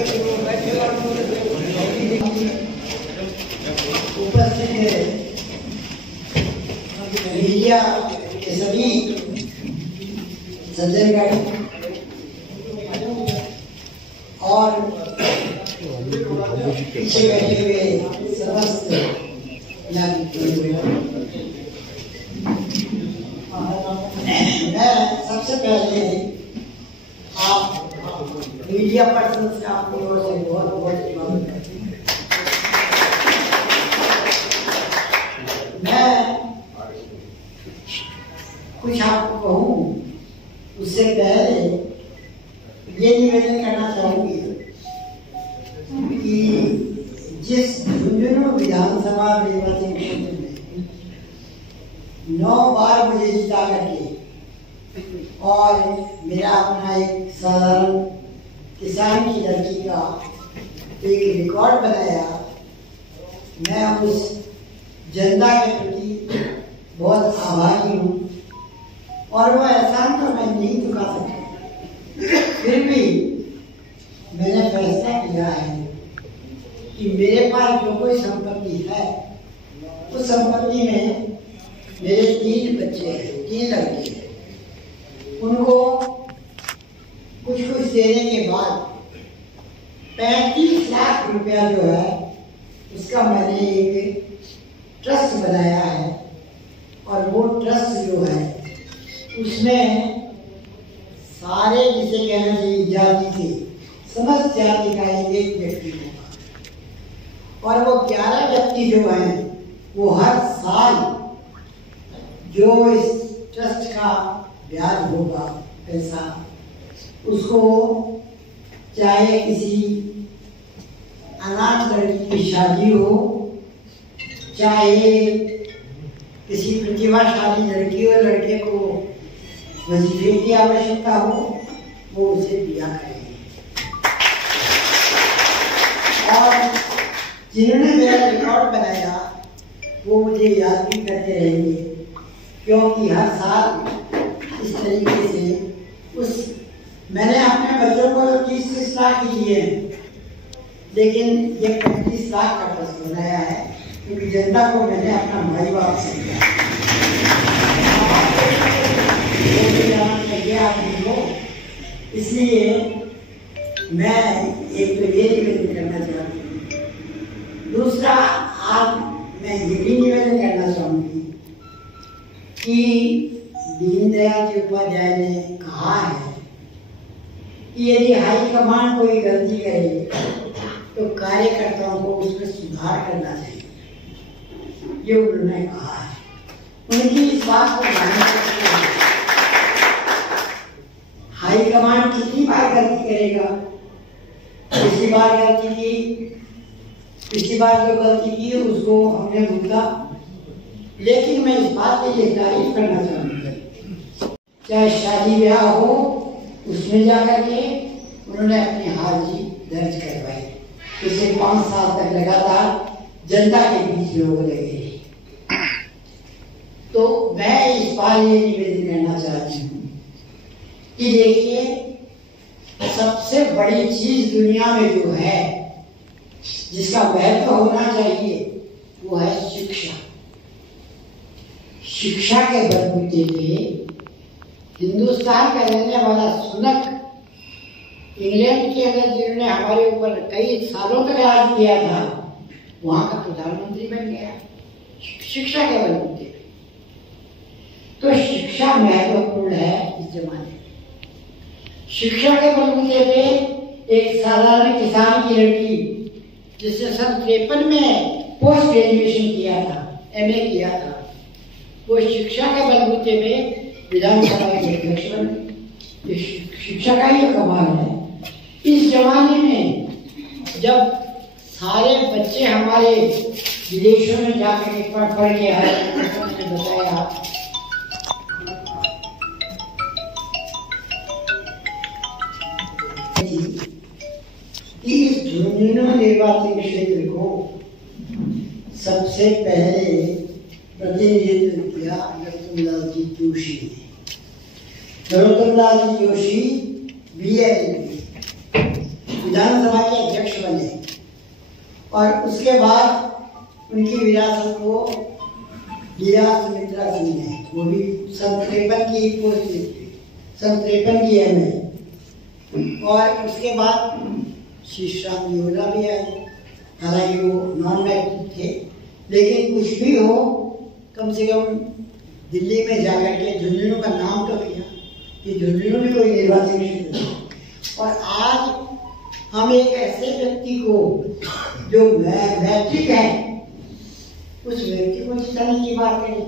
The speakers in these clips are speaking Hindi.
उपस्थित मीडिया के सभी सज्जनगण और पीछे बैठे हुए समस्त मैं सबसे पहले आप मीडिया पर्सन से आपकी ओर से बहुत बहुत स्वागत करती हूँ। मैं कुछ आपको कहूँ उससे पहले ये निवेदन करना चाहूँगी कि जिस झुंझुनू विधानसभा निर्वाचन क्षेत्र में 9 बार मुझे जिता करके और मेरा अपना एक साधारण किसान की लड़की का एक रिकॉर्ड बनाया, मैं उस जनता के प्रति बहुत आभारी हूँ और वो एहसान तो मैं नहीं चुका सकता। फिर भी मैंने फैसला किया है कि मेरे पास जो कोई संपत्ति है उस संपत्ति में मेरे 3 बच्चे हैं, 3 लड़के हैं, उनको कुछ देने के बाद 35 लाख रुपया जो है उसका मैंने एक ट्रस्ट बनाया है और वो ट्रस्ट जो है उसमें सारे जिसे कहना चाहिए जाति से समस्त जाति का एक व्यक्ति होगा और वो 11 व्यक्ति जो हैं वो हर साल जो इस ट्रस्ट का ब्याज होगा पैसा उसको चाहे किसी अनाथ लड़की की शादी हो, चाहे किसी प्रतिभाशाली लड़की और लड़के को वजीफे की आवश्यकता हो, वो उसे दिया करेंगे। और जिन्होंने मेरा रिकॉर्ड बनाया वो मुझे याद भी करते रहेंगे, क्योंकि हर साल इस तरीके से मैंने अपने बच्चों को 30 लाख दिए हैं, लेकिन ये 35 लाख का ट्रस्ट बनाया है क्योंकि जनता को मैंने अपना भाई बाप समझा। इसलिए मैं एक तो ये निवेदन करना चाहती हूँ, दूसरा आज मैं ये भी निवेदन करना चाहूँगी कि दीनदयाल जी उपाध्याय ने कहा है कि यदि हाईकमान कोई गलती करे तो कार्यकर्ताओं को उसमें सुधार करना चाहिए, ये उन्होंने कहा है। उनकी इस बात को मानना चाहिए। हाईकमान कितनी बार गलती करेगा? पिछली बार जो गलती की उसको हमने भूला, लेकिन मैं इस बात की तारीफ करना चाहूँगा, चाहे शादी ब्याह हो उसमें जाकर के उन्होंने अपनी हार जीत दर्ज करवाई। पिछले 5 साल तक लगातार जनता के बीच लोग लगे। तो मैं इस बार ये निवेदन करना चाहती हूँ कि देखिए, सबसे बड़ी चीज दुनिया में जो है जिसका महत्व होना चाहिए वो है शिक्षा। शिक्षा के बलबूते पे हिंदुस्तान का रहने वाला सुनक इंग्लैंड के अंदर जिन्होंने हमारे ऊपर कई सालों तक राज किया था, वहां का प्रधानमंत्री बन गया शिक्षा के बलबूते पे। तो शिक्षा महत्वपूर्ण है इस जमाने में। शिक्षा के बलबूते पे एक साधारण किसान की लड़की जिसने सन 53 में पोस्ट ग्रेजुएशन किया था, MA किया था, वो शिक्षा के बलबूते पे विधानसभा के अध्यक्ष बने। शिक्षा का ही कमाल है। इस जमाने में जब सारे बच्चे हमारे विदेशों में जाकर पढ़ के आए, बताया कि इस झुंझुनू निर्वाचन क्षेत्र को सबसे पहले प्रतिनिधित्व किया नरोत्तमलाल जी जोशी ने। नरोत्तमलाल जी जोशी BA विधानसभा के अध्यक्ष बने और उसके बाद उनकी विरासत को लिया सुमित्रा सिंह ने। वो भी 53 की पोस्ट थी, 53 की है। और उसके बाद श्रीराम योजना भी आए। हालांकि वो नॉन मैरिड थे, लेकिन कुछ भी हो कम से कम दिल्ली में जाकर के झुंझुनू का नाम तो किया कि झुंझुनू भी कोई निर्वाचन क्षेत्र है। और आज हम एक ऐसे व्यक्ति को जो मैट्रिक है उस व्यक्ति को जिताने की बात करें।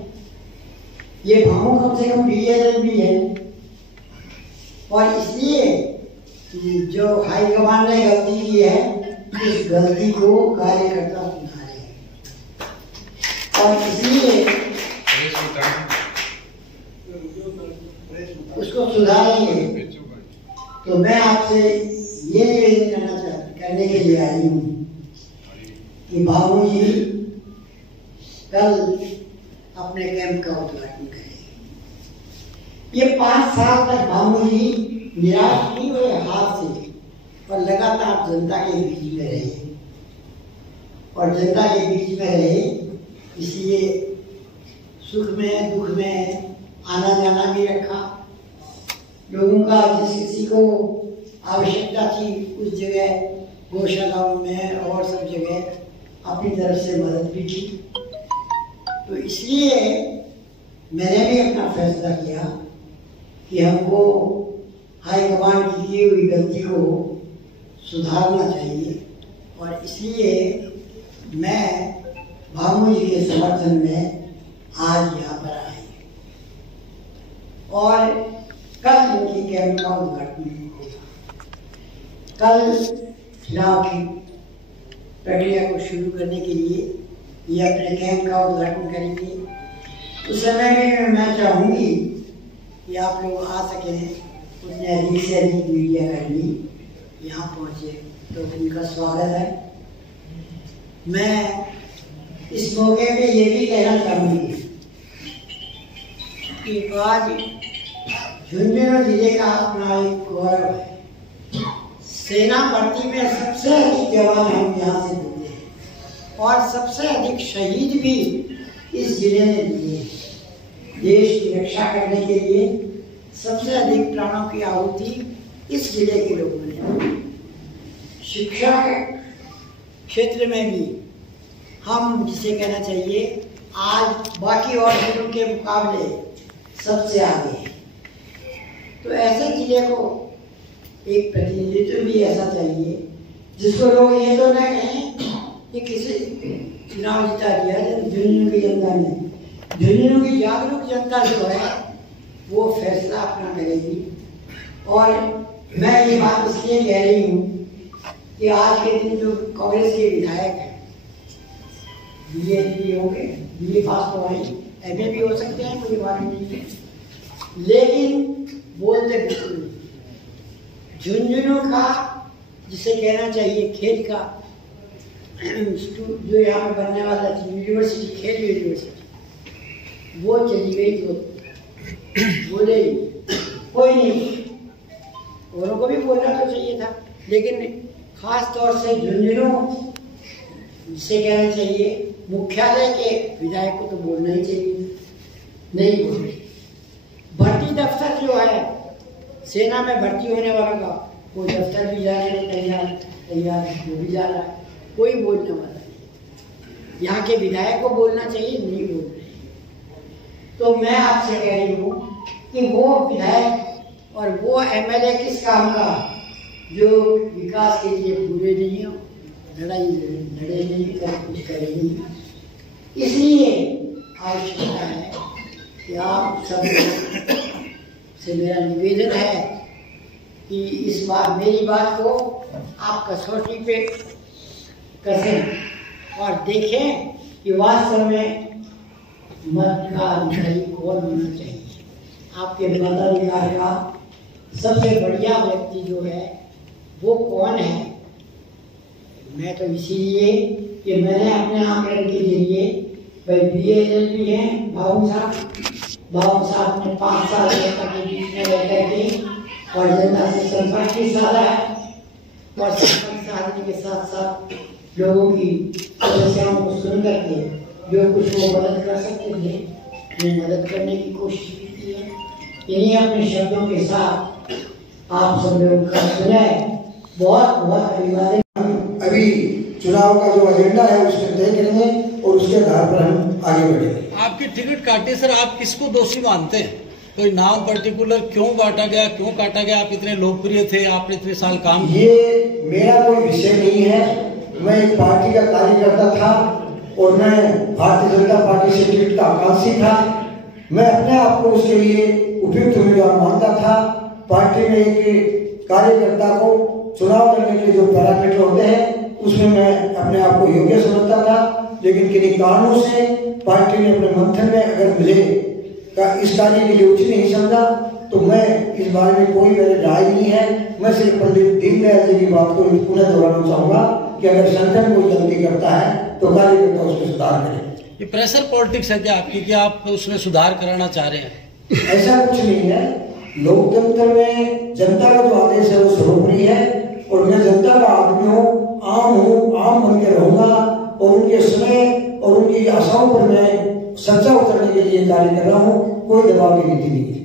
ये भावों कम से कम BSN भी है। और इसलिए जो हाईकमान ने गलती की है उस गलती को कार्यकर्ता सुधारे और इसलिए उसको सुधारेंगे। तो मैं आपसे ये निवेदन करने के लिए आई हूँ कि बाबू जी कल अपने कैंप का उद्घाटन करें। ये 5 साल तक बाबू जी निराश नहीं हुए हाथ से और लगातार जनता के बीच में रहे और जनता के बीच में रहे। इसलिए सुख में दुख में आना जाना भी रखा। लोगों का जिस किसी को आवश्यकता थी उस जगह गौशालाओं में और सब जगह अपनी तरफ से मदद भी की। तो इसलिए मैंने भी अपना फैसला किया कि हमको हाईकमान की की हुई गलती को सुधारना चाहिए और इसलिए मैं भामू जी के समर्थन में आज यहाँ पर आई और कल उनकी कैंप का उद्घाटन होगा। कल चुनाव की प्रक्रिया को शुरू करने के लिए ये अपने कैंप का उद्घाटन करेंगे। उस समय में मैं चाहूँगी कि आप लोग आ सकें, उतने अधिक से अधिक मीडिया कर्मी यहाँ पहुँचे तो उनका स्वागत है। मैं इस मौके पे ये भी कहना चाहूँगी कि आज झुंझुनू जिले का अपना एक गौरव है। सेना भर्ती में सबसे अधिक जवान हम यहाँ से मिलते हैं और सबसे अधिक शहीद भी इस जिले ने दिए हैं। देश की रक्षा करने के लिए सबसे अधिक प्राणों की आहुति इस जिले के लोगों ने। शिक्षा के क्षेत्र में भी हम जिसे कहना चाहिए आज बाकी और जिलों के मुकाबले सबसे आगे हैं। तो ऐसे जिले को एक प्रतिनिधित्व भी ऐसा चाहिए जिसको लोग ये तो न कहें कि किसी चुनाव जिता दिया झुंझुनू की जनता ने। झुंझुनू की जागरूक जनता जो है वो फैसला अपना करेगी। और मैं ये बात इसलिए कह रही हूँ कि आज के दिन जो कांग्रेस के विधायक हैं BA भी होंगे, BA पास तो है, MA भी हो सकते हैं, कोई बात नहीं है, लेकिन बोलते बिल्कुल नहीं। झुंझुनू का जिसे कहना चाहिए खेल का जो यहाँ पर बनने वाला थी यूनिवर्सिटी, खेल यूनिवर्सिटी, वो चली गई तो बोले कोई नहीं, औरों को भी बोलना तो चाहिए था, लेकिन खास तौर से झुंझुनू जिसे कहना चाहिए मुख्यालय के विधायक को तो बोलना ही चाहिए, नहीं बोल रही। भर्ती दफ्तर जो है सेना में भर्ती होने वालों का, वो दफ्तर भी जाने को तैयार वो भी जा रहा है, कोई बोलने वाला नहीं। यहाँ के विधायक को बोलना चाहिए, नहीं बोल रहे। तो मैं आपसे कह रही हूँ कि वो विधायक और वो MLA किस काम का जो विकास के लिए पूरे नहीं हो, लड़े नहीं कर कुछ करे नहीं। इसलिए आवश्यकता है कि आप सब से मेरा निवेदन है कि इस बार मेरी बात को आप कसौटी पे कसें और देखें कि वास्तव में मत का अधिकारी कौन होना चाहिए। आपके मताधिकार का सबसे बढ़िया व्यक्ति जो है वो कौन है। मैं तो इसीलिए कि मैंने अपने आंकड़े के जरिए भाई BAL भी हैं बाबू साहब ने 5 साल जनता के बीच में रह करके और जनता से संपर्क भी साधा है और सरपंच आदमी के साथ साथ लोगों की समस्याओं को सुन करके जो कुछ वो मदद कर सकते थे ये मदद करने की कोशिश भी की है। इन्हीं अपने शब्दों के साथ आप सब लोग का सुने बहुत बहुत अभिवादन। अभी चुनाव का जो एजेंडा है उसमें तय करेंगे और उसके आधार पर हम आगे बढ़ेंगे। आपकी टिकट काटी सर, आप किसको दोषी मानते हैं? कोई नाम पर्टिकुलर क्यों काटा गया, क्यों काटा गया? आप इतने लोकप्रिय थे, आपने इतने साल काम किया। ये मेरा कोई विषय नहीं है। मैं एक पार्टी का कार्यकर्ता था और मैं भारतीय जनता पार्टी से टिकट का आकांक्षी था। मैं अपने आप को उसके लिए उपयुक्त उम्मीदवार मानता था। पार्टी में एक कार्यकर्ता को चुनाव करने के लिए जो पैरामीटर होते हैं उसमें मैं अपने आप को योग्य समझता था, लेकिन किन्हीं कारणों से पार्टी ने अपने मंथन में अगर मुझे इस कार्य के लिए उचित नहीं समझा तो मैं इस बारे में कोई मेरी राय नहीं है। मैं सिर्फ पंडित दीनदयाल जी की बात को पुनः दोहराना चाहूंगा कि अगर संगठन कोई गलती करता है तो कार्यकर्ता उसमें सुधार करे। ये प्रेशर पॉलिटिक्स है क्या आपकी कि आप उसमें सुधार कराना चाह रहे हैं? ऐसा कुछ नहीं है। लोकतंत्र में जनता का जो आदेश है वो सर्वोपरि है और मैं जनता का आदमी हूँ, आम बन के रहूंगा और उनके समय और उनकी आशाओं पर मैं सच्चा उतरने के लिए कार्य कर रहा हूँ। कोई दबाव की नीति नहीं है।